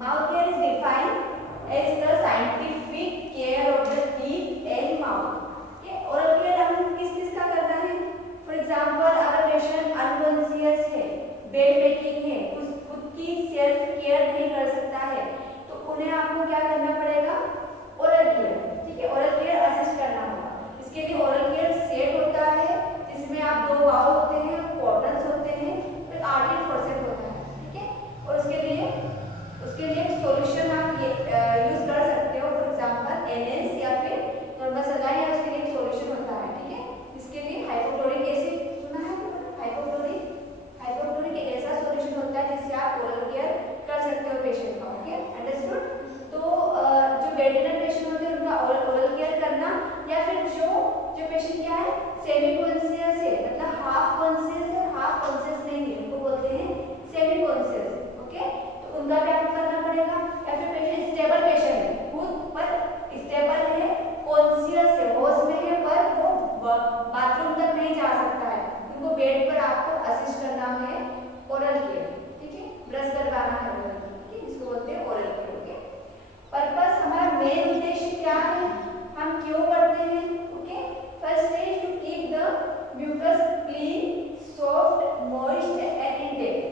Mouth care is defined as the scientific care of the teeth and mouth। ये oral care हम किस का करना है? फॉर एग्जाम्पल अगर पेशेंट अनकॉन्शियस है, बेड मेकिंग है, खुद की सेल्फ केयर नहीं कर सकता है, तो उन्हें आपको क्या करना पड़ेगा? Oral care. ठीक है, ओरल केयर असिस्ट करना होगा। इसके लिए ओरल केयर सेट होता है जिसमें आप 2 बाउल होते हैं, कॉटन्स होते हैं, फिर आर्टिन फॉर्सेप होता है। ठीक है, और उसके लिए सॉल्यूशन आप यूज कर सकते हो, फॉर एग्जांपल एनएस या फिर नॉर्मल सलाइन, या उसके लिए सॉल्यूशन होता है। ठीक है, इसके लिए हाइपोक्लोरिक एसिड सुना है? हाइपोक्लोरिक ऐसा सॉल्यूशन होता है जिससे आप ओरल केयर कर सकते हो पेशेंट का। Okay, understood. तो जो बेडरिडन पेशेंट होते हैं उनका ओरल केयर करना, या फिर जो पेशेंट क्या है, सेमी कॉन्शियस है, मतलब हाफ कॉन्शियस है, हाफ कॉन्शियस नहीं है, उनको बोलते हैं सेमी कॉन्शियस। ओके, तो उनका क्या करना पड़ेगा? या फिर पेशेंट स्टेबल पेशेंट है, खुद पर स्टेबल है, कॉन्शियस है, होश में है, पर वो बाथरूम तक नहीं जा सकता है, उनको बेड पर आपको असिस्ट करना है, ओरल केयर। ठीक है, ब्रश करवाना है ओरल, ठीक है, इसको बोलते हैं ओरल केयर। ओके, पर्पस हमारा मेन उद्देश्य क्या है, हम क्यों करते हैं? Okay, first is to keep the mucus clean, soft, moist and intact.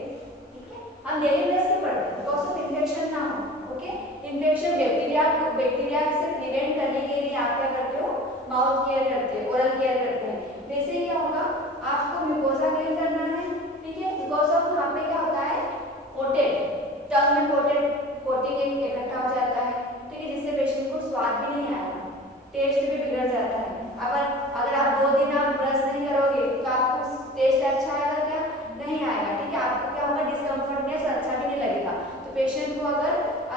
ठीक है, हम डेली ब्रश से करते हैं बिकॉज़ ऑफ इन्फेक्शन ना हो। ओके, इन्फेक्शन बैक्टीरिया से प्रिवेंट करने के लिए आप क्या करते हो? माउथ केयर करते हैं, ओरल केयर करते हैं। वैसे क्या होगा, आपको म्यूकोसा क्लीन करना है। ठीक है, बिकॉज़ ऑफ वहां पे क्या होता है, कोटेड टंग में कोटिंग इकट्ठा हो जाता है। ठीक है, जिससे पेशेंट को स्वाद भी नहीं आएगा, टेस्ट भी बिगड़ जाता है। अगर आप 2 दिन आप ब्रश नहीं करोगे तो आपको टेस्ट अच्छा आएगा क्या? नहीं आएगा। ठीक है, आपको क्या होगा, डिस्कम्फर्टनेस, अच्छा भी नहीं लगेगा। तो पेशेंट को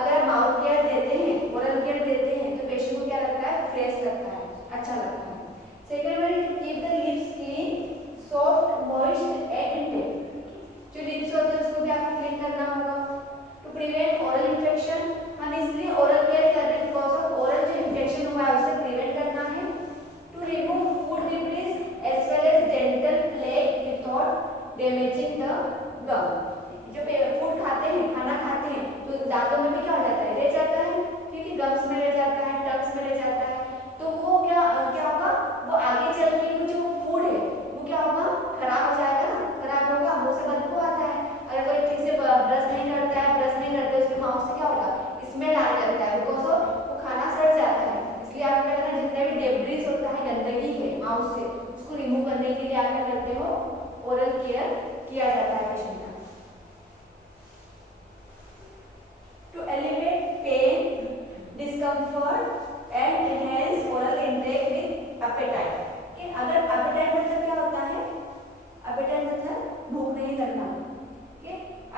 अगर माउथ केयर देते हैं, ओरल केयर देते हैं, तो पेशेंट को क्या लगता है? फ्रेश लगता है, अच्छा लगता है। Second one, keep the lips clean, soft, moist and intact. जो लिप्स होते हैं उसको भी आपको क्लीन करना होगा। टू प्रिवेंट ओरल इन्फेक्शन, हम इसलिए ओरल केयर कर रहे हैं बिकॉज़ ऑफ ओरल जो इन्फेक्शन हुआ है उसे प्रिवेंट करना है। To remove food debris as well as dental plaque without damaging the gum. जो फूड खाते हैं, खाना खाते हैं, तो दांतों में भी क्या हो जाता है? रह जाता है। ठीक है, गम्स में रह जाता है, टंग्स में रह जाता है, तो वो क्या होगा, वो आगे चल के जो फूड है वो क्या होगा, खराब हो जाएगा ना, खराब होगा, मुंह से बदबू आता है। अगर कोई ठीक से ब्रश नहीं करते उसके माउथ से क्या होगा, स्मेल आने लगता है, बिकॉज़ ऑफ वो खाना सड़ जाता है। इसलिए आप क्या करना, जितने भी डेब्रिस होता है, गंदगी है माउथ से, उसको रिमूव करने के लिए आप क्या करते हो? ओरल केयर किया जाता है पेशेंट का। To eliminate pain, discomfort and enhance oral intake with appetite. कि अगर एपेटाइट मतलब क्या होता है? एपेटाइट मतलब भूख नहीं लगना।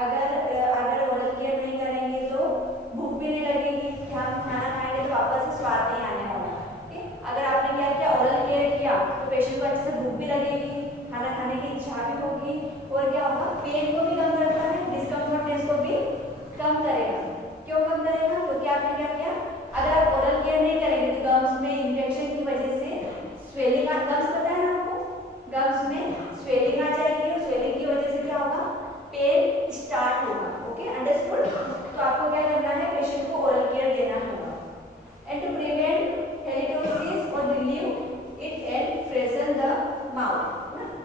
अगर ओरल केयर नहीं करेंगे तो भूख भी नहीं लगेगी, हम खाना खाएंगे तो वापस से स्वाद नहीं आने वाला। ठीक, अगर आपने क्या किया, ओरल केयर किया, तो पेशेंट को अच्छे से भूख भी लगेगी, खाना खाने की इच्छा भी होगी, और क्या होगा, पेन को भी कम करता है, डिस्कम्फर्टनेस को भी कम करेगा। क्यों कम करेगा? क्योंकि आपने क्या किया, अगर आप ओरल केयर नहीं करेंगे तो गम्स में इन्फेक्शन की वजह से स्वेलिंग, गम्स पता है ना आपको, गम्स में स्वेलिंग आ जाएगी, और स्वेलिंग की वजह से क्या होगा, पेन स्टार्ट होगा। Okay, understood. तो आपको क्या करना है, पेशेंट को ओरल केयर देना होगा। एंड टू प्रिवेंट हेलिडोसिस और relieve it and freshen the mouth.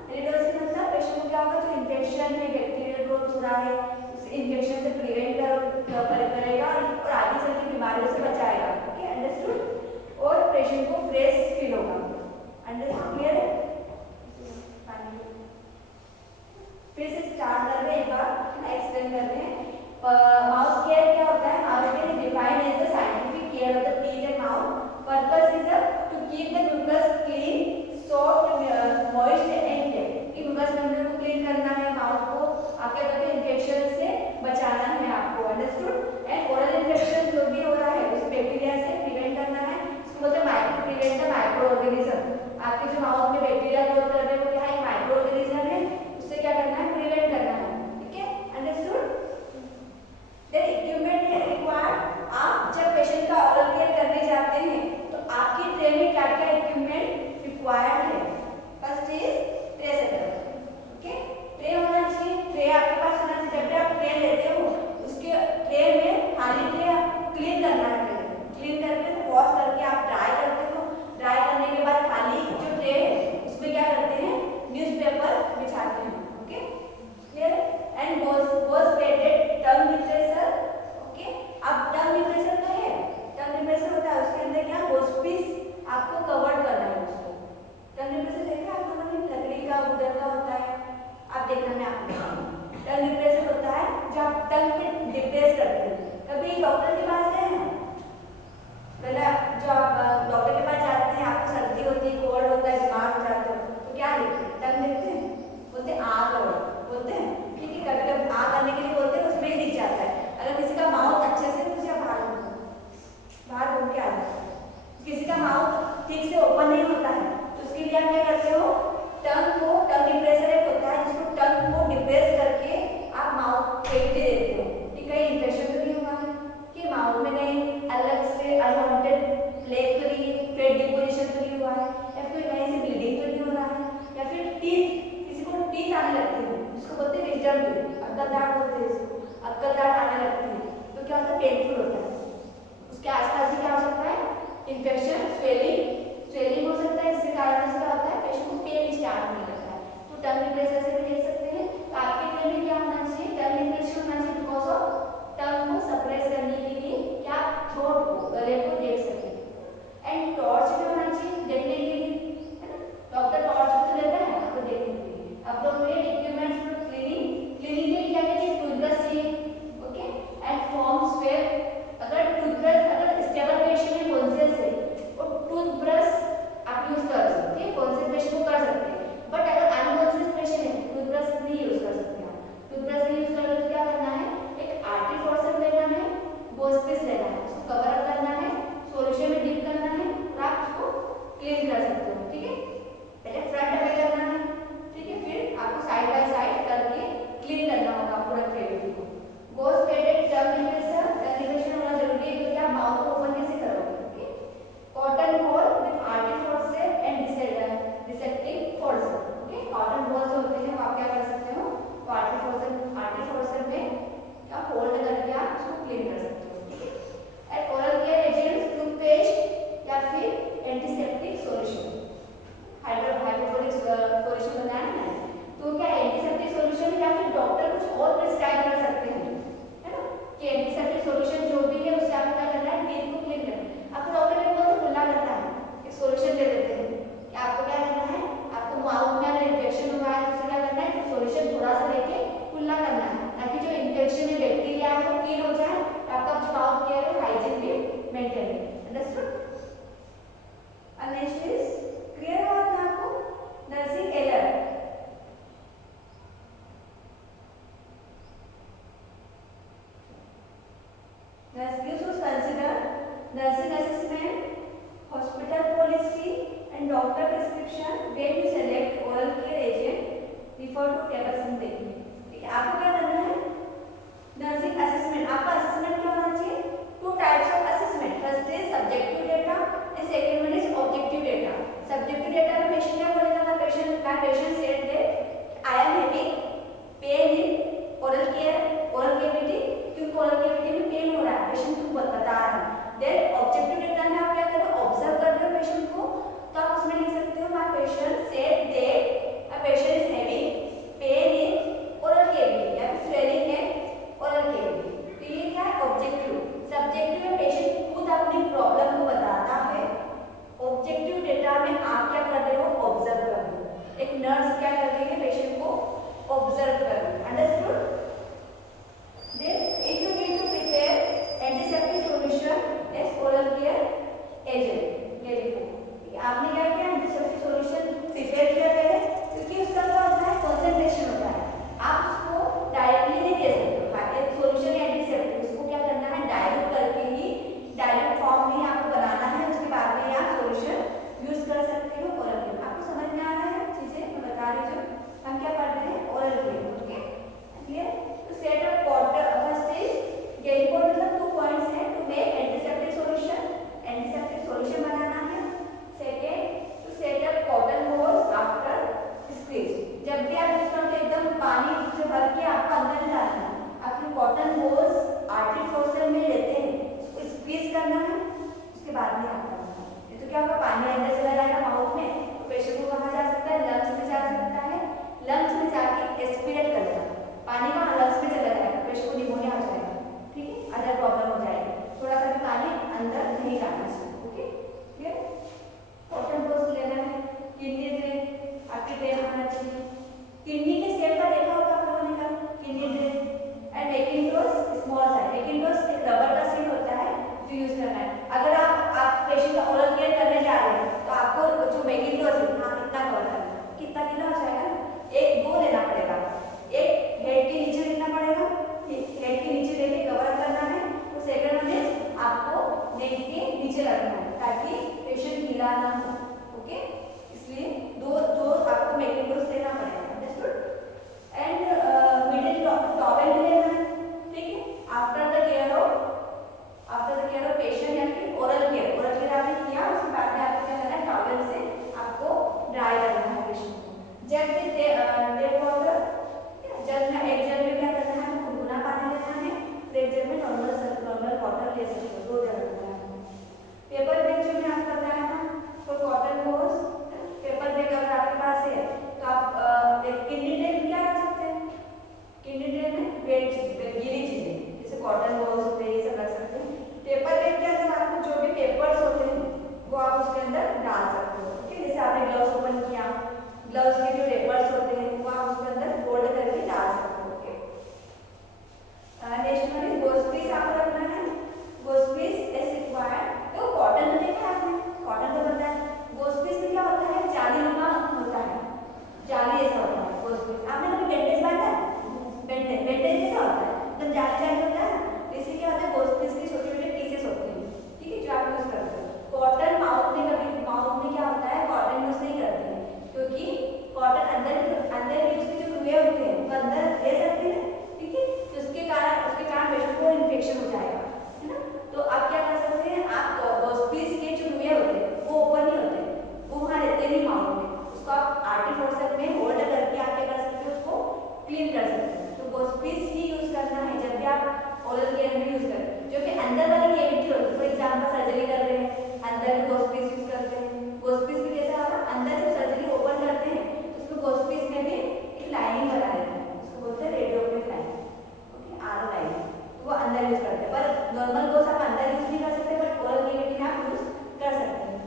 Halitosis मतलब पेशेंट को क्या होगा, जो इन्फेक्शन है, बैक्टीरियल ग्रोथ हो रहा है, उस इन्फेक्शन से प्रिवेंट करेगा और आगे चल के बीमारियों से बचाएगा। Okay, understood. और पेशेंट को फ्रेश फील होगा। अंडरस्टूड, क्लियर है? फिर से स्टार्ट कर रहे हैं, एक बार एक्सप्लेन कर रहे हैं। माउथ केयर क्या होता है? Mouth care is defined as the scientific care of the teeth and mouth. Purpose is to keep the mucus clean, soft, moist and intact. कि म्यूकस मेम्ब्रेन को क्लीन करना है, माउथ को आपके कहते हैं इन्फेक्शन से बचाना है आपको। अंडरस्टूड। एंड ओरल इन्फेक्शन जो भी हो रहा है उस बैक्टीरिया से प्रिवेंट करना है, इसको बोलते हैं प्रिवेंट द माइक्रो ऑर्गेनिज्म। आपके जो माउथ में बैक्टीरिया ग्रोथ कर रहे हैं वो क्या है, माइक्रो ऑर्गेनिज्म है, उससे क्या करना है, प्रिवेंट करना है। ठीक है, अंडरस्टूड। देन इक्विपमेंट रिक्वायर्ड, आप जब पेशेंट का ओरल केयर करने जाते हैं तो आपकी ट्रे में क्या क्या कि डॉक्टर के पास गए हैं, मतलब जो आप डॉक्टर के पास जाते हैं, आपको सर्दी होती है, कोल्ड होता है, बीमार हो जाते हो, तो क्या लिखते हैं? टंग लिखते हैं, बोलते हैं आ करो, बोलते हैं, ठीक है। कभी कभी आ करने के लिए बोलते हैं, उसमें ही दिख जाता है। अगर किसी का माउथ अच्छे से कुछ बाहर घूम के आ जाता है, किसी का माउथ ठीक से ओपन नहीं होता है, तो उसके लिए आप क्या करते हो? टंग डिप्रेसर एक होता है, जिसको टंग को डिप्रेस करके आप माउथ फेंकते देते हो कि कहीं इन्फेक्शन तो नहीं हुआ है, कि माउथ में कहीं अलग से अनवांटेड प्लेग तो नहीं, फेट डिपोजिशन तो नहीं हुआ है, या फिर कहीं से ब्लीडिंग तो नहीं हो रहा है, या फिर टीथ, किसी को टीथ आने लगती है, जिसको बोलते हैं विजडम टूथ, अक्कल दाढ़ बोलते हैं इसको, अक्कल दाढ़ आने लगती है, तो क्या होता है? पेनफुल होता है। उसके आसपास भी क्या हो सकता है? इन्फेक्शन, स्वेलिंग हो सकता है, जिसके कारण क्या होता है? पेशेंट को पेन स्टार्ट होने लगता है। तो टंग डिप्रेसर से भी देख सकते हैं। तो आपके पेन में क्या होना चाहिए? टंग डिप्रेशन होना चाहिए, बिकॉज ऑफ टंग को सप्रेस करने के लिए क्या थ्रोट को, गले को देख सकते हैं। एंड टॉर्च भी होना चाहिए देखने के लिए, है ना? डॉक्टर टॉर्च भी तो देता है आपको देखने के लिए। अप्रोप्रिएट इक्विपमेंट्स फॉर क्लीनिंग के लिए क्या चाहिए? टूथब्रश चाहिए, ओके। एंड फॉर्म स्वेप, अगर टूथब्रश, अगर स्टेबल पेशेंट है कॉन्शियस है, और टूथब्रश आप यूज कर सकते हैं, कॉन्शियस पेशेंट को कर सकते हैं। बट अगर अनकॉन्शियस पेशेंट है, टूथब्रश नहीं यूज कर सकते आप। टूथब्रश नहीं यूज कर तो क्या करना है? एक आर्टरी फॉर्सेप लेना है, गोस्पिस लेना है, उसको कवर अप करना है, सॉल्यूशन में डिप करना है, और आप उसको क्लीन कर सकते हो, ठीक है। पहले फ्रंट में करना है, ठीक है, फिर आपको साइड बाय साइड करके क्लीन करना होगा पूरा कैविटी को। गोस पेडेड टंग डिप्रेशन होना जरूरी है, क्योंकि आप माउथ को ओपन कैसे करोगे, okay. Cotton ball with artery forceps and dissecting forceps, okay. Cotton ball जो होते हैं वो आप क्या कर सकते हो? आर्टरी फॉर्सेप में आप होल्ड करके आप उसको क्लीन कर सकते हो, ठीक है। And oral care agents, toothpaste या फिर एंटीसेप्टिक सॉल्यूशन, हाइड्रोक्लोरिक सॉल्यूशन बताया ना, तो क्या एंटीसेप्टिक सॉल्यूशन या फिर डॉक्टर कुछ और प्रिस्क्राइब कर सकते हैं, है ना, कि एंटीसेप्टिक सॉल्यूशन जो भी है उससे आपको क्या करना है? टीथ को क्लीन करना है। आपको डॉक्टर ने बहुत खुला करता है, एक सॉल्यूशन दे देते हैं कि आपको क्या करना है? आपको माउथ में अगर इन्फेक्शन हुआ है तो उसे क्या करना है? तो सॉल्यूशन थोड़ा सा लेके खुला करना है, ताकि जो इन्फेक्शन है, बैक्टीरिया है, वो क्लीन हो जाए, आपका जो माउथ केयर है हाइजीन भी मेंटेन है। अंडरस्टूड? नेक्स्ट इज क्लियर हुआ ना आपको? Nursing error, you should consider nursing assessment, hospital policy and doctor prescription when you select oral care agent. Refer to table something. ठीक है, आपको क्या करना है? नर्सिंग असेसमेंट, आपका असेसमेंट क्या होना चाहिए? Two types of assessment, first is subjective data and second one is objective data. Subjective data में पेशेंट क्या बोलेगा? Patient said that I am having pain in oral cavity, क्योंकि ओरल कैविटी में pen हो रहा है, पेशेंट को बता रहा है। देन ऑब्जेक्टिव डेटा में आप क्या कर रहे हो? ऑब्जर्व कर रहे हो पेशेंट को, तो आप उसमें लिख सकते हो my patient said that a patient is having pain in oral cavity, या फिर यूज करते हैं, पर नॉर्मल डोज आप अंदर यूज नहीं कर सकते, बट ओरल कैविटी में आप यूज कर सकते हैं।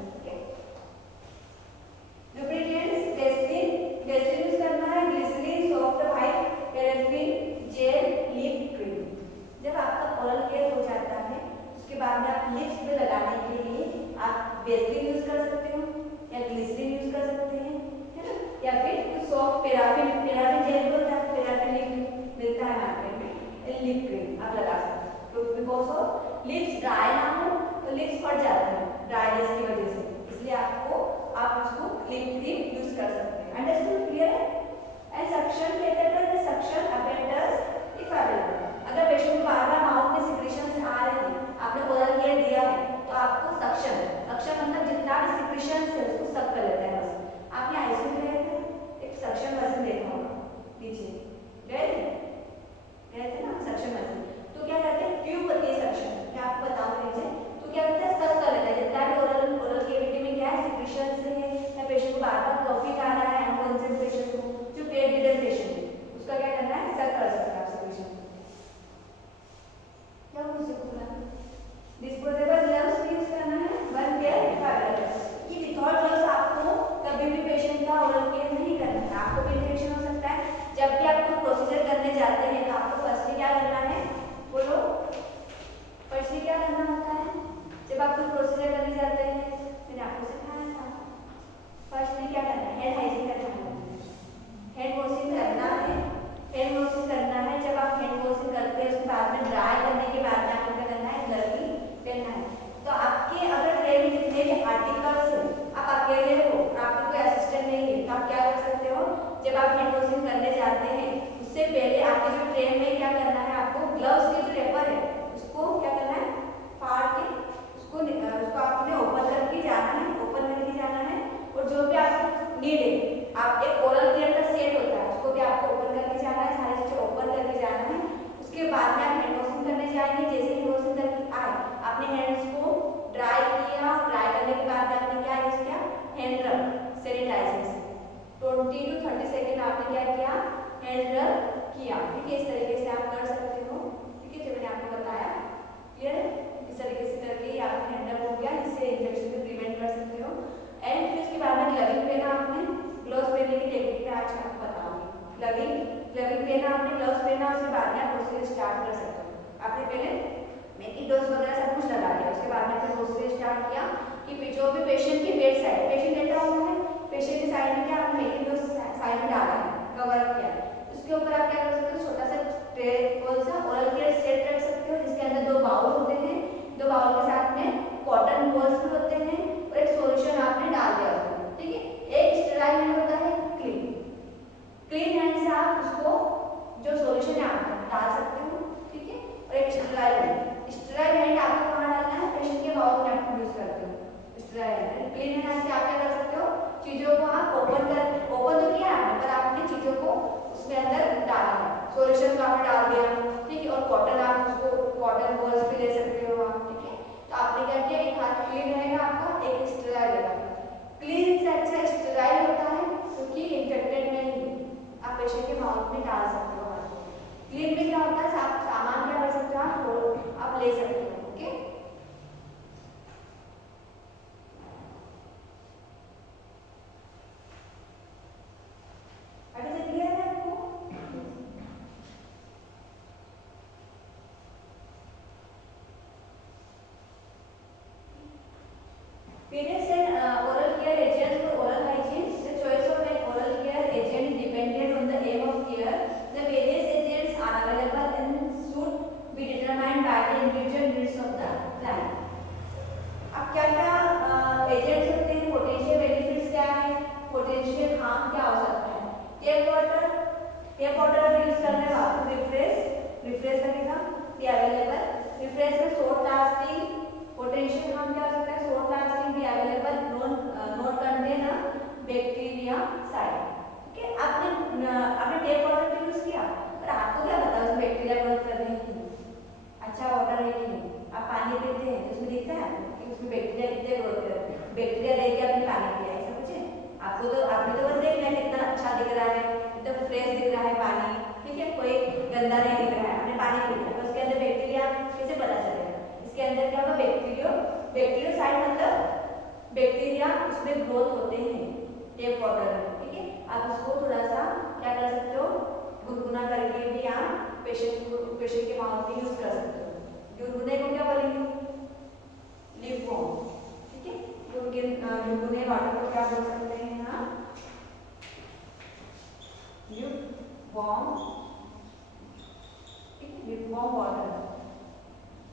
लुब्रिकेंट्स वेस्लिन यूज करना है, glycerin, soft white, paraffin, gel, lip cream. जब आपका ओरल केयर हो जाता है उसके बाद में आप लिप्स पे लगाने के लिए आप वेस्लिन यूज कर सकते हो या ग्लिसरीन यूज कर सकते हैं, है ना, या फिर कुछ सॉफ्ट पैराफिन जेल भी होता है, पैराफिन लिप मिलता है मार्केट में, लिप क्रीम आप लगा सकते हैं। तो बिकॉज ऑफ लिप्स ड्राई ना हो तो लिप्स फट जाते हैं ड्राइनेस की वजह से, इसलिए आप उसको लिप क्रीम यूज कर सकते हैं। अंडरस्टूड, क्लियर है? And suction catheter, the suction apparatus if available. अगर पेशेंट को बार-बार माउथ में सिक्रीशंस आ रहे हैं, आपने ओरल केयर दिया है तो आपको सक्शन मतलब जितना भी सिक्रीशंस है उसको सक कर लेता है बस। आपने आईसीयू में गए थे, एक सक्शन मशीन देखा होगा नीचे, गए थे ना सक्शन मशीन, तो क्या करते हैं, ट्यूब होती है सक्शन, मैं आपको बताऊं नीचे, तो क्या करता है, सक कर लेता है जितना भी ओरल कैविटी में क्या है सिक्रीशंस है, या पेशेंट को बार-बार कॉफी आ रहा है, अनकॉन्शियस पेशेंट को, जो पेट रिडन पेशेंट है उसका क्या करना है, सक कर सकते हैं आप सिक्रीशन। क्या मुझे बोला, डिस्पोजेबल ग्लव्स यूज करना है, वन पेयर अवेलेबल। ये विदाउट ग्लव्स आपको कभी भी पेशेंट का ओरल केयर नहीं करना है, आपको भी इन्फेक्शन हो सकता है। जब भी आप कोई प्रोसीजर करने जाते हैं तो आपको फर्स्टली क्या करना है, बोलो, फर्स्टली क्या करना होता है जब आप कोई प्रोसीजर करने जाते हैं, मैंने आपको सिखाया था, फर्स्टली क्या करना है, हैंड हाइजीन करना है, हैंड वॉशिंग करना है, हैंड वॉशिंग करना है। जब आप हैंड वॉशिंग करते हैं उसके बाद में ड्राई करने के बाद में आपको क्या करना है, ग्लव पहनना है। तो आपके अगर ट्रे में जितने भी आर्टिकल्स हैं, आप अकेले हो, आपके कोई असिस्टेंट नहीं है, तो आप क्या कर सकते हो, जब आप हैंड वॉशिंग करने जाते हैं उससे पहले आपके जो ट्रे में क्या करना है, आपको ग्लव्स के जो रेपर है उसको क्या करना है, फाड़ के उसको आपने ओपन करके जाना है, और जो भी आपको नीड है, आप एक ओरल केयर का सेट होता है उसको भी आपको ओपन करके जाना है, सारी चीजें ओपन करके जाना है। उसके बाद में आप हैंड वॉशिंग करने जाएंगे, जैसे हैंड वॉशिंग करके आए आपने हैंड्स को ड्राई किया, ड्राई करने के बाद आपने क्या यूज किया, हैंड रब सैनिटाइजर से 20 to 30 सेकेंड आपने क्या किया, हैंड रब किया। ठीक है, इस तरीके से आप कर सकते हो। ठीक है, जो मैंने आपको बताया, क्लियर है? इस तरीके से करके आपने हैंड रब हो गया, जिससे इन्फेक्शन से प्रिवेंट कर सकते हो। एंड फिर उसके बाद में ग्लविंग पहना आपने, ग्लव्स पहनने की टेक्निक मैं आज आपको बताऊंगी। ग्लविंग पहना आपने, ग्लव्स पहना, उसके बाद में आप प्रोसीजर स्टार्ट कर सकते हो। आपने पहले मेकी डोज वगैरह सब कुछ लगा दिया, उसके बाद में फिर प्रोसीजर स्टार्ट किया कि जो भी पेशेंट की बेड साइड, पेशेंट लेटा हुआ है, पेशेंट के साइड में क्या आपने मेकी डोज साइड में डाला है, कवर किया, उसके ऊपर आप क्या कर सकते हो, छोटा सा ट्रे कौन सा ओरल केयर सेट रख सकते हो, जिसके अंदर 2 बाउल होते हैं, 2 बाउल के साथ में कॉटन बॉल्स भी होते हैं और एक सॉल्यूशन आपने डाल दिया उसमें। ठीक है, एक स्टेराइल हैंड होता है, क्लीन हैंड से आप उसको जो सॉल्यूशन है आप डाल सकते हो। ठीक है, और एक स्टेराइल हैंड आपको कहाँ डालना है, पेशेंट के माउथ में आप यूज करते हो स्टेराइल हैंड। क्लीन हैंड से आप क्या कर सकते हो, चीजों को आप ओपन तो किया आपने, पर आपने चीजों को उसके अंदर डाला है, सॉल्यूशन को आपने डाल दिया। ठीक है, और कॉटन आप उसको कॉटन बॉल्स भी ले सकते हो आप। ठीक है, तो आपने क्या किया, एक हाथ क्लीन रहेगा आपका, एक स्टेराइल रहेगा। क्लीन से अच्छा स्टेराइल होता है क्योंकि इन्फेक्टेड नहीं, आप पेशेंट के माउथ में डाल सकते हो। क्लीन में क्या होता है, सामान क्या कर सकते हो आप ले सकते हो। ओके, अभी से क्लियर है आपको? Various and oral care agents for oral hygiene. The choice of an oral care agent depended on the aim of care. The various agents are available and should be determined by the individual needs of the client. अब क्या-क्या agents होते हैं, potential benefits क्या है, potential harm क्या हो सकता है। टेप वाटर यूज करने का आपको रिफ्रेश लगेगा, भी अवेलेबल। रिफ्रेश में शॉर्ट लास्टिंग, पोटेंशियल हार्म क्या हो सकता है, शॉर्ट लास्टिंग भी available, not contain bacteria side. ठीक है, आपने टेप वाटर यूज किया, पर आपको क्या पता उसमें बैक्टीरिया ग्रोथ कर रहे हैं कि नहीं, अच्छा वाटर है कि नहीं। आप पानी पीते हैं तो उसमें दिखता है कि उसमें बैक्टीरिया कितने ग्रोथ कर रहे हैं, बैक्टीरिया रह के आपने पानी पिया, ऐसा कुछ है? आपने तो बस देख लिया कितना अच्छा दिख रहा है, एकदम फ्रेश दिख रहा है पानी। ठीक है, कोई गंदा नहीं दिख रहा है, आपने पानी पी लिया, तो उसके अंदर बैक्टीरिया बैक्टीरिया उसमें ग्रोथ होते हैं टेप वाटर में, ठीक है। आप उसको थोड़ा सा क्या कर सकते हो, गुनगुना करके भी आप पेशेंट के माउथ में यूज कर सकते हो। गुनगुने को क्या बोलेंगे, लिप बाम, ठीक है। गुनगुने वाटर को क्या बोल सकते हैं आप, lip balm, lip balm water.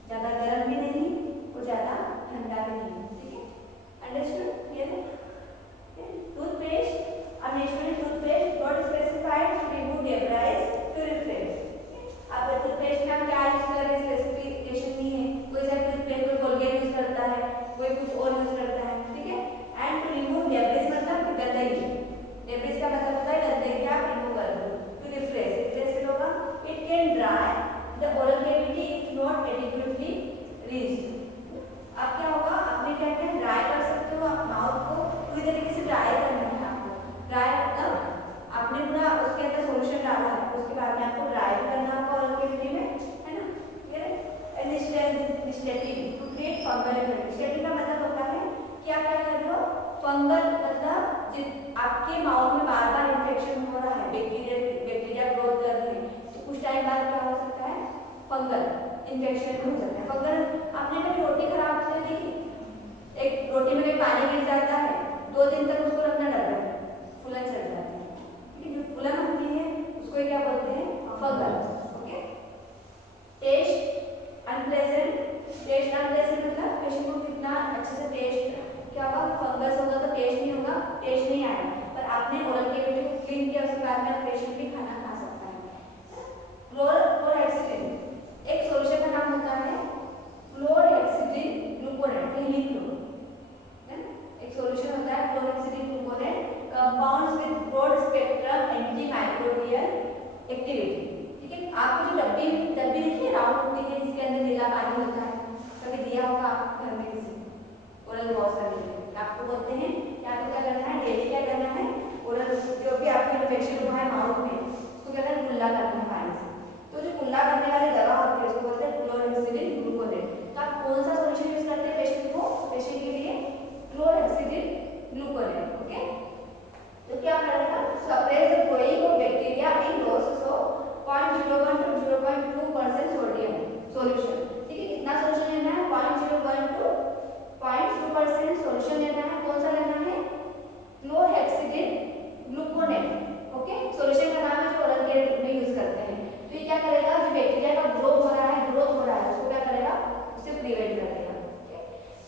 ज्यादा गर्म भी नहीं और ज्यादा ठंडा भी नहीं, ठीक है। अंडरस्टूड, क्लियर है। टूथपेस्ट, अब natural toothpaste not specified to remove debris to refresh. अब टूथपेस्ट में क्या यूज कर रहे हैं स्पेसिफिकेशन नहीं है, कोई सा टूथपेस्ट कोई कोलगेट यूज करता है, कोई कुछ और यूज करता है, ठीक है। एंड टू रिमूव डेब्रिज मतलब गंदगी, डेब्रिज का मतलब होता है गंदगी, आप रिमूव कर दो। टू रिफ्रेश, रिफ्रेश होगा it can dry the oral cavity if not adequately reached. अब क्या होगा, आपने क्या किया, ड्राई कर सकते हो आप माउथ को, पूरी तरीके से ड्राई करना है आपको। ड्राई मतलब आपने पूरा उसके अंदर सॉल्यूशन डाला है, उसके बाद में आपको ड्राई भी करना होगा ओरल कैविटी में, है ना, क्लियर है। And stating to create fungal effect. Stating का मतलब होता है कि आप क्या कर रहे हो, फंगल मतलब आपके माउथ में बार बार इन्फेक्शन हो रहा है, बैक्टीरिया ग्रोथ कर रहे हैं, तो कुछ टाइम बाद क्या हो सकता है, फंगल इन्फेक्शन हो सकता है। फंगल आपने कभी रोटी खराब होते देखी, एक रोटी में पानी गिर जाता है, 2 दिन तक उसको रखना डर है, फूलन चढ़ जाती है, ठीक है। जो फूलन होती है उसको क्या बोलते हैं, fungal, okay. Taste unpleasant, taste unpleasant मतलब पेशेंट को कितना अच्छे से टेस्ट क्या होगा, फंगस होगा तो टेस्ट नहीं होगा, टेस्ट नहीं आएगा, पर आपने ओरल कैविटी को क्लीन किया उसके बाद में पेशेंट भी खाना खा सकता है। क्लोरहेक्सिडिन, एक सॉल्यूशन का नाम होता है क्लोरहेक्सिडिन ग्लूकोनेट, एक सॉल्यूशन होता है chlorhexidine gluconate, compounds with broad spectrum anti microbial activity, ठीक है। आपको जो डब्बी देखिए राउंड होती है जिसके अंदर नीला पानी होता है, कभी दिया होगा आपको घर में किसी ओरल वॉश करने के लिए, आपको बोलते हैं कि आपको क्या करना है, डेली क्या करना है, ओरल जो भी आपको इन्फेक्शन हुआ है माउथ में उसको क्या करना है, कुल्ला करना है पानी से। तो जो कुल्ला करने वाली दवा होती है उसको बोलते हैं क्लोरहेक्सिडिन ग्लूकोनेट। तो आप कौन सा सॉल्यूशन यूज करते हैं पेशेंट के लिए, क्लोरहेक्सिडिन ग्लूकोनेट, ओके। तो क्या करेगा, suppress the growing of bacteria in doses of 0.01 to 0.2% sodium solution, ठीक है। कितना सॉल्यूशन लेना है, 0.01 to 0.2% सॉल्यूशन लेना है। कौन सा लेना है, क्लोरहेक्सिडिन ग्लूकोनेट, ओके। सॉल्यूशन का नाम है जो ओरल केयर में यूज करते हैं। तो ये क्या करेगा, जो बैक्टीरिया का ग्रोथ हो रहा है उसको क्या करेगा, उसे प्रिवेंट करेगा,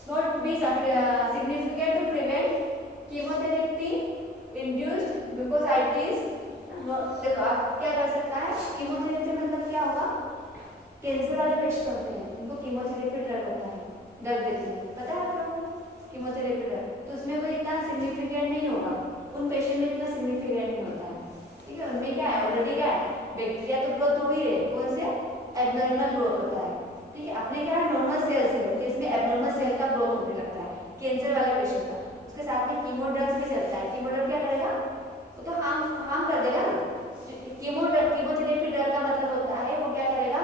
not be significant to prevent chemotherapy induced mucositis. देखो आप क्या कर सकता है, कीमोथेरेपी मतलब क्या होगा, कैंसर वाले पेशेंट होते हैं उनको कीमोथेरेपी ड्रग होता है, दर्द देती है, पता है आपको कीमोथेरेपी ड्रग, तो उसमें कोई इतना सिग्निफिकेंट नहीं होगा, उन पेशेंट में इतना सिग्निफिकेंट नहीं होता है, ठीक है। उनमें क्या है, ऑलरेडी क्या है, बैक्टीरिया तो ग्रोथ हो ही रहे, कौन से एब्नॉर्मल ग्रोथ होता है, ठीक है। अपने क्या है, नॉर्मल सेल से इसमें एब्नॉर्मल सेल का ग्रोथ होने लगता है कैंसर वाले पेशेंट का। उसके साथ में कीमो ड्रग्स भी चलता है, कीमो ड्रग क्या करेगा, वो तो हार्म कर देगा ना। कीमोथेरेपी ड्रग का मतलब होता है वो क्या करेगा,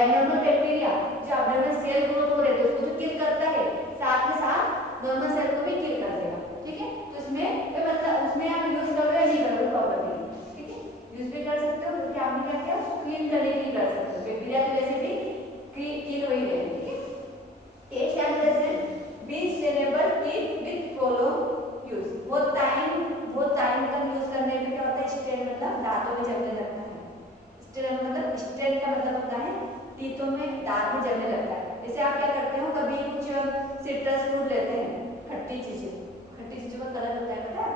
एब्नॉर्मल बैक्टीरिया जो एब्नॉर्मल सेल ग्रोथ हो रहे थे उसको तो किल करता है, साथ में साथ नॉर्मल सेल को भी किल कर देगा, ठीक है। तो इसमें मतलब उसमें आप यूज कर रहे हो नहीं कर रहे हो प्रॉपर्ली, ठीक है, यूज भी कर सकते हो, क्योंकि आपने क्या किया, उसको क्लीन करने के लिए कर सकते हो, बैक्टीरिया तो वैसे भी किल हो ही रहे, ठीक है। Taste and present be stainable keep with prolong use, बहुत टाइम तक यूज करने पे क्या होता है, स्टेन मतलब दांतों में जमने लगता है, स्टेन मतलब स्टेन का मतलब होता है टीथों में दांत में जमने लगता है। जैसे आप क्या करते हो, कभी कुछ सिट्रस फ्रूट लेते हैं, खट्टी चीजें का कलर होता है, पता है,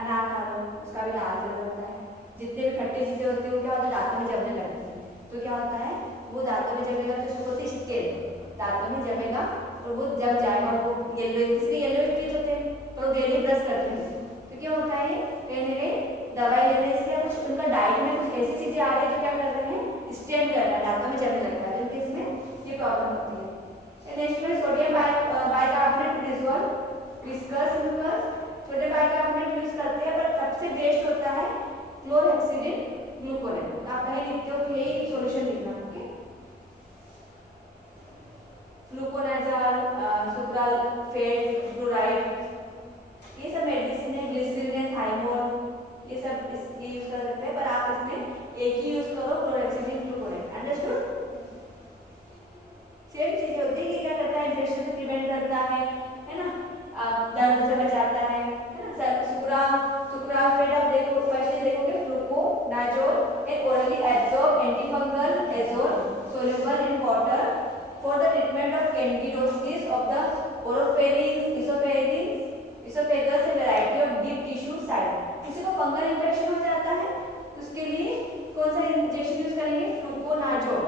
अनार खा लो उसका भी लाल कलर होता है, जितने भी खट्टी चीजें होती है वो क्या होता है, दांतों में जमने लगती है, तो क्या होता है, वो दांतों में जमेगा तो उसको बोलते हैं स्टेन, दांतों में जमेगा और वो जब जाएगा वो येलो, इसलिए येलो टीथ होते हैं, तो डेली ब्रश करते हैं, तो क्या होता है, कहीं दवाई लेते हैं, इसलिए कुछ उनका डाइट में कुछ ऐसी चीजें आ रही है तो क्या कर रहे हैं, स्टेन कर रहा है, दांतों में जमने लगता है, तो इसमें ये प्रॉब्लम होती है। नेक्स्ट में sodium bicarbonate dissolve viscous mucus, sodium bicarbonate use करते हैं, पर सबसे बेस्ट होता है क्लोरहेक्सिडिन ग्लूकोनेट। आप कहीं लिखते हो कि यही सॉल्यूशन लिखना, ओके। ग्लूकोनाजोल सुक्राल फेट, फ्लोराइड, ये सब मेडिसिन है, ग्लिसरीन है, थाइमोल, ये सब इसके यूज कर सकते हैं, पर आप इसमें एक ही यूज करो, क्लोरेक्सिडिन ग्लूकोनेट। अंडरस्टूड? सेम चीज होती है कि क्या करता है, इन्फेक्शन से प्रिवेंट करता है ना, दर्द से बचाता है ना। सुक्राल फेट आप देखो, क्वेश्चन देखोगे, फ्लूकोनाजोल एक orally absorb antifungal azole soluble in water for the treatment of candidiasis of the oropharynx, esophagus and variety of deep tissue site। किसी को फंगल इन्फेक्शन हो जाता है तो उसके लिए कौन सा इंजेक्शन यूज करेंगे, fluconazole,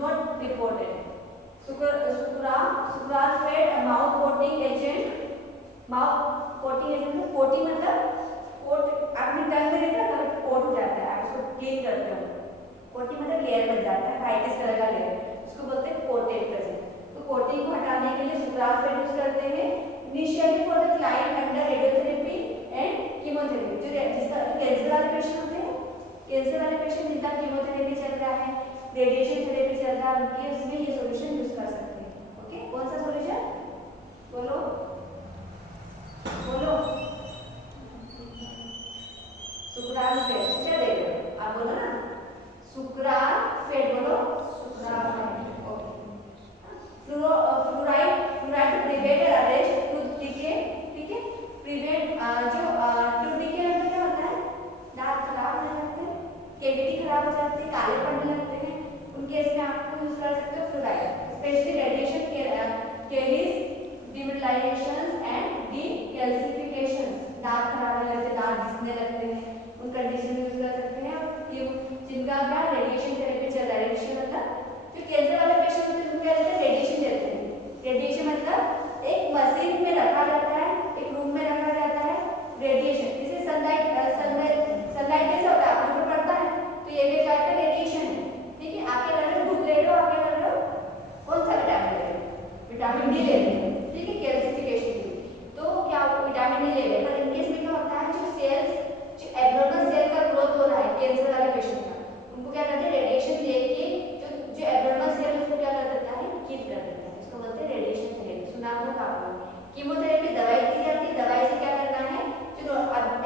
not reported. Sucralfate mouth coating agent, mouth coating agent, coating मतलब कोट आपने टंग में देखा ना, कोट हो जाता है, आप उसको क्लीन करते हो, कोटिंग मतलब लेयर बन जाता है, वाइटिश कलर का लेयर, उसको बोलते हैं कोटेड प्रेजेंट। तो कोटिंग को हटाने के लिए सुक्राल फेट यूज करते हैं initially for the client under radiotherapy and chemotherapy. जो जिसका कैंसर वाले पेशेंट होते हैं, कैंसर वाले पेशेंट जिनका कीमोथेरेपी चल रहा है, रेडिएशन थेरेपी चल रहा है, उनके उसमें ये सॉल्यूशन यूज कर सकते हैं। ओके, कौन सा सॉल्यूशन बोलो बोलो? सुक्राल फेट, क्या देख रहे हो आप, बोलो ना, सुक्राल फेट, बोलो sucralfate. Okay, fluoride to prevent arrest tooth decay, ठीक है, प्रिवेंट जो टूथ डिके में क्या होता है, दांत खराब हो जाते हैं, कैविटी खराब हो जाती है, काले पड़ने लगते हैं, उनके इसमें आपको यूज कर सकते हो fluoride, specially radiation caries demineralisation and decalcification, दांत खराब होने लगते, दांत घिसने लगते हैं, उन कंडीशन में यूज कर सकते हैं। ये जिनका क्या रेडिएशन थेरेपी चल रहा है, रेडिएशन मतलब जो कैंसर वाले पेशेंट होते हैं उनको क्या देते हैं, रेडिएशन देते हैं। रेडिएशन मतलब एक मशीन में रखा जाता है, एक रूम में रखा जाता है, रेडिएशन, जैसे सनलाइट कैसे होता है, आपके ऊपर पड़ता है, तो ये भी टाइप का रेडिएशन है, ठीक है। आप क्या कर रहे हो, धूप ले रहे हो, आप क्या कर रहे हो, कौन सा विटामिन ले रहे हो, विटामिन डी ले रहे हो, ठीक है, कैल्सिफिकेशन के लिए, तो क्या विटामिन डी ले रहे हैं, पर इनकेस में क्या होता है, जो सेल्स, जो एब्नॉर्मल सेल का ग्रोथ हो रहा है कैंसर वाले पेशेंट का, उनको क्या करते हैं, रेडिएशन देके जो एब्नॉर्मल सेल उसको क्या कर देता है, कीप कर देता है, इसको बोलते हैं रेडिएशन थेरेपी। सुना होगा आपने, कीमोथेरेपी दवाई दी जाती है, दवाई से क्या करना है, जो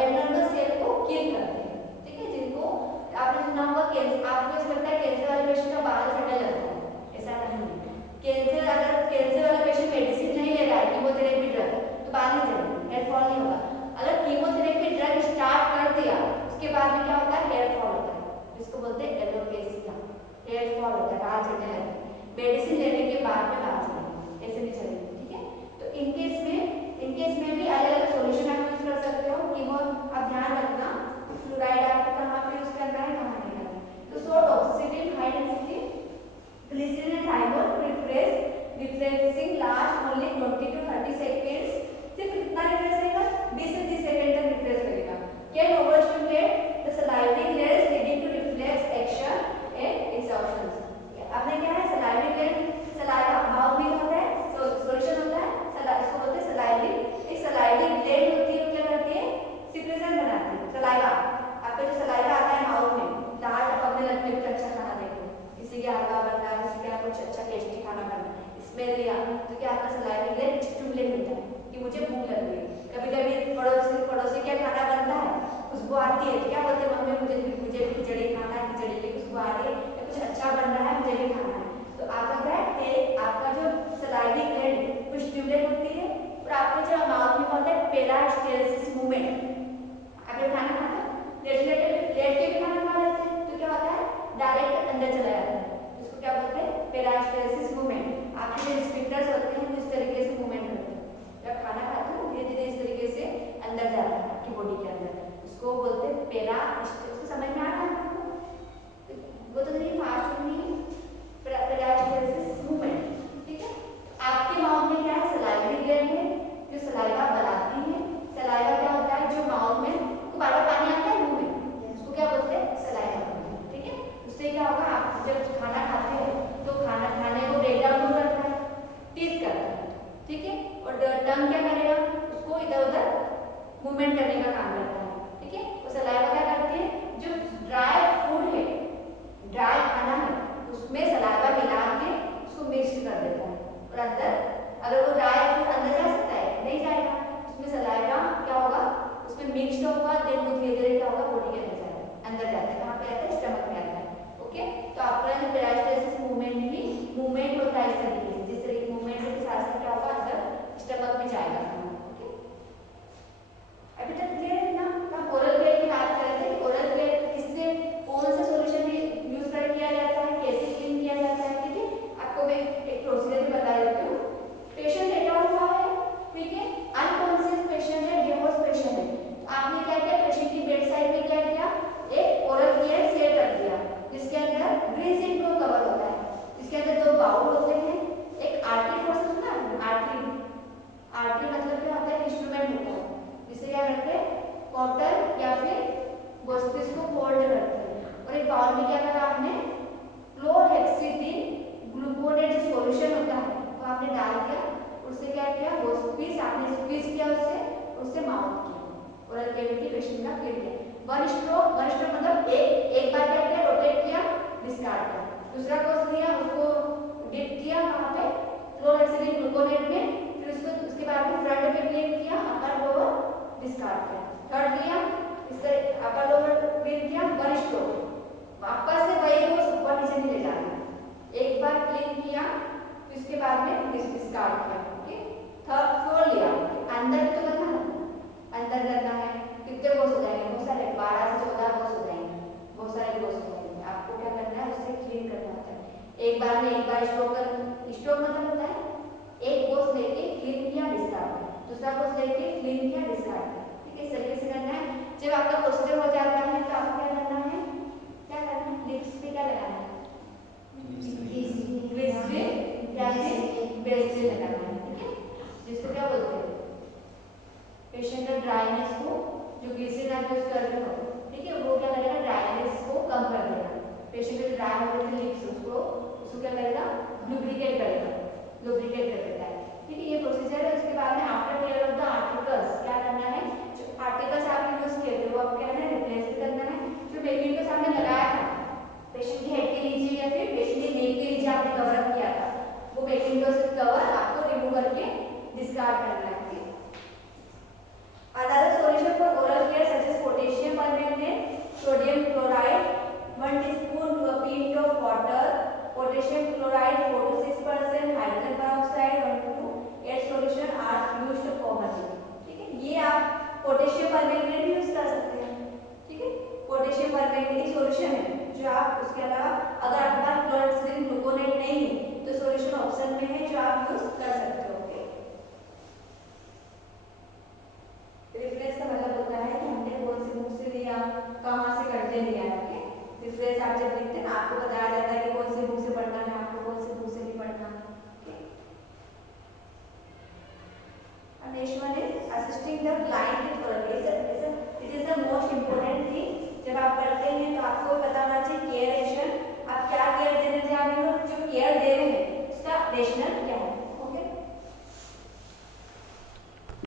एब्नॉर्मल सेल को किल करते हैं, ठीक है। जिनको आपने सुना होगा, आपको ऐसा लगता है कैंसर वाले पेशेंट का बाल फटने लगता है, ऐसा नहीं है। अगर कैंसर वाला पेशेंट मेडिसिन नहीं ले रहा है, कीमोथेरेपी ड्रग, तो बाल नहीं झड़ेंगे, हेयर फॉल नहीं होगा। अगर कीमोथेरेपी ड्रग स्टार्ट कर दिया, उसके बाद में क्या होता है, हेयर फॉल होता है, इसको बोलते हैं एलोपेसिया, हेयर फॉल होता है, बाल झड़ने लगते हैं, मेडिसिन लेने के बाद में बाल झड़ेंगे, ऐसे नहीं झड़ेंगे, ठीक है। तो इनकेस में भी अलग अलग सॉल्यूशन आप यूज कर सकते हो। कीमो आप ध्यान रखना, फ्लोराइड आपको कहाँ पे यूज करना है, कहाँ नहीं करना है। तो so toxicity, high density glycerine and thymol refreshing last only 20 to 30 seconds, सिर्फ कितना रिफ्रेश करेगा, 20 से 30 सेकंड तक रिफ्रेश करेगा। Can over stimulate the salivary glands leading to reflex action and absorption. आपने क्या है, सलाइवरी ग्लैंड, सलाइवा माउथ में होता है, सॉल्यूशन होता है, इसको बोलते हैं सलाइवरी। एक सलाइवरी ग्लैंड होती है, क्या करती है, सिक्रेशन बनाती है, सलाइवा, आपका जो सलाइवा आता है माउथ में, दांत पकड़ने लगते हैं, कुछ अच्छा खाना देखो, किसी के हलवा बन रहा है, किसी का कुछ अच्छा टेस्टी खाना बन रहा है, स्मेल लिया तो क्या आपका सलाइवरी ग्लैंड स्टिमुलेट होता है कि मुझे भूख लग रही है। कभी-कभी पड़ोसी क्या खाना बनता है, खुशबू आती है, तो क्या बोलते हैं, मम्मी मुझे भी खिचड़ी खाना है, खिचड़ी की खुशबू आ रही है, कुछ अच्छा बन रहा है, मुझे भी खाना है। तो आपका क्या है, आपका जो सलाइवरी ग्लैंड वो स्टिमुलेट होती है, और आपके जो माउथ में होता है पेरास्टेल्सिस मूवमेंट, आपने खाना खाते लेट के भी खाना खा लेते हैं, तो क्या होता है, डायरेक्ट अंदर चला जाता है, इसको क्या बोलते हैं, पेरास्टेल्सिस मूवमेंट। आपके जो स्फिंक्टर्स होते हैं वो इस तरीके से मूवमेंट करते हैं, जब खाना खाते हो धीरे धीरे इस तरीके से अंदर जाता है आपकी बॉडी के अंदर, उसको बोलते हैं पेरास्टेल्सिस। समझ में आ रहा है आपको, वो तो नहीं फास्ट नहीं, पेरास्टेल्सिस मूवमेंट, ठीक है। आपके माउथ में क्या है, सलाइवरी ग्लैंड है, जो सलाइवा बनाती है। सलाइवा क्या होता है, जो माउथ में बार बार पानी आता है मुंह में, उसको क्या बोलते हैं, सलाइवा, ठीक है। उससे क्या होगा, आप जब खाना खाते हो तो खाने को ब्रेक डाउन करता है, टीथ करता है, ठीक है, और टंग क्या करेगा, उसको इधर उधर मूवमेंट करने का काम करता है, ठीक है। वो सलाइवा क्या करती है, उससे क्या किया, वो स्क्वीज आपने स्क्वीज किया उससे माउथ किया, ओरल कैविटी पेशेंट का क्लियर किया। वन स्ट्रोक मतलब एक बार क्या किया, रोटेट किया, डिस्कार्ड किया। दूसरा कोर्स लिया, उसको डिप किया कहाँ पे, क्लोरेक्सिलिन ग्लूकोनेट में, फिर उसके बाद में फ्रंट पे क्लीन किया, अपर लोअर डिस्कार्ड किया। थर्ड लिया, इससे अपर लोअर क्लीन किया, वन स्ट्रोक, वापस से वही को ऊपर नीचे नहीं ले जाना, एक बार क्लीन किया फिर उसके बाद में डिस्कार्ड किया। ओके, थर्ड फोर लिया, अंदर तो करना है, अंदर करना है, कितने बोस हो जाएंगे, बहुत सारे 12 से 14 बोस हो जाएंगे, बहुत सारे बोस हो जाएंगे। आपको क्या करना है, उससे क्लीन करना होता है। एक बार में एक बार स्ट्रोक मतलब होता है एक बोस लेके क्लीन किया, डिस्कार्ड किया, दूसरा बोस लेके क्लीन किया, डिस्कार्ड किया। ठीक है, इस तरीके से करना है। जब आपका प्रोसीजर हो जाता है तो आपको क्या करना है, लिप्स पे क्या लगाना है, ग्लिसरीन या फिर बेसिल लगाना है। ठीक है, जिसको क्या बोलते हैं, पेशेंट का ड्राइनेस को, जो ग्लिसरीन आप यूज कर रहे हो, ठीक है, वो क्या करेगा, ड्राइनेस को कम कर देगा। पेशेंट के ड्राई हो गए थे लिप्स, उसको क्या करेगा, लुब्रिकेट करेगा, लुब्रिकेट कर देता है। ठीक है, ये प्रोसीजर है। उसके बाद में after clear of the articles क्या करना है, जो आर्टिकल्स आप यूज किए थे वो आप क्या है, रिप्लेस भी करना है। जो पेशेंट के सामने लगाया था, पेशेंट की हेड के नीचे या फिर पेशेंट के नेक के नीचे आपने कवर अप किया था, वो पेशेंट से कवर आपको रिमूव करके डिस्कार्ड करना है। Another solution for oral care such as potassium permanganate, sodium chloride, 1 teaspoon to a pint of water, potassium chloride 4 to 6%, hydrogen peroxide 1 to 2 8 solution are used commonly. ठीक है, ये आप potassium permanganate भी use कर सकते हैं। ठीक है, पोटेशियम परमैंगनेट सॉल्यूशन है जो आप, उसके अलावा अगर आपके पास क्लोरेक्सिलिन ग्लूकोनेट नहीं है तो सॉल्यूशन ऑप्शन में है जो आप यूज कर सकते हो। रिफ्रेश का मतलब होता है कि हमने कौन से बुक से लिया, कहाँ से करते लिया है। ओके, रिफ्रेश आप जब लिखते हैं ना, आपको बताया जाता है कि कौन से बुक से पढ़ना है, आपको कौन से बुक से नहीं पढ़ना है। ओके, और next one is assisting the client with oral care. It is the most important thing. जब आप पढ़ते हैं तो आपको पता होना चाहिए केयर एक्शन, आप क्या केयर देने जा रहे हो, जो केयर दे रहे हैं उसका रेशनल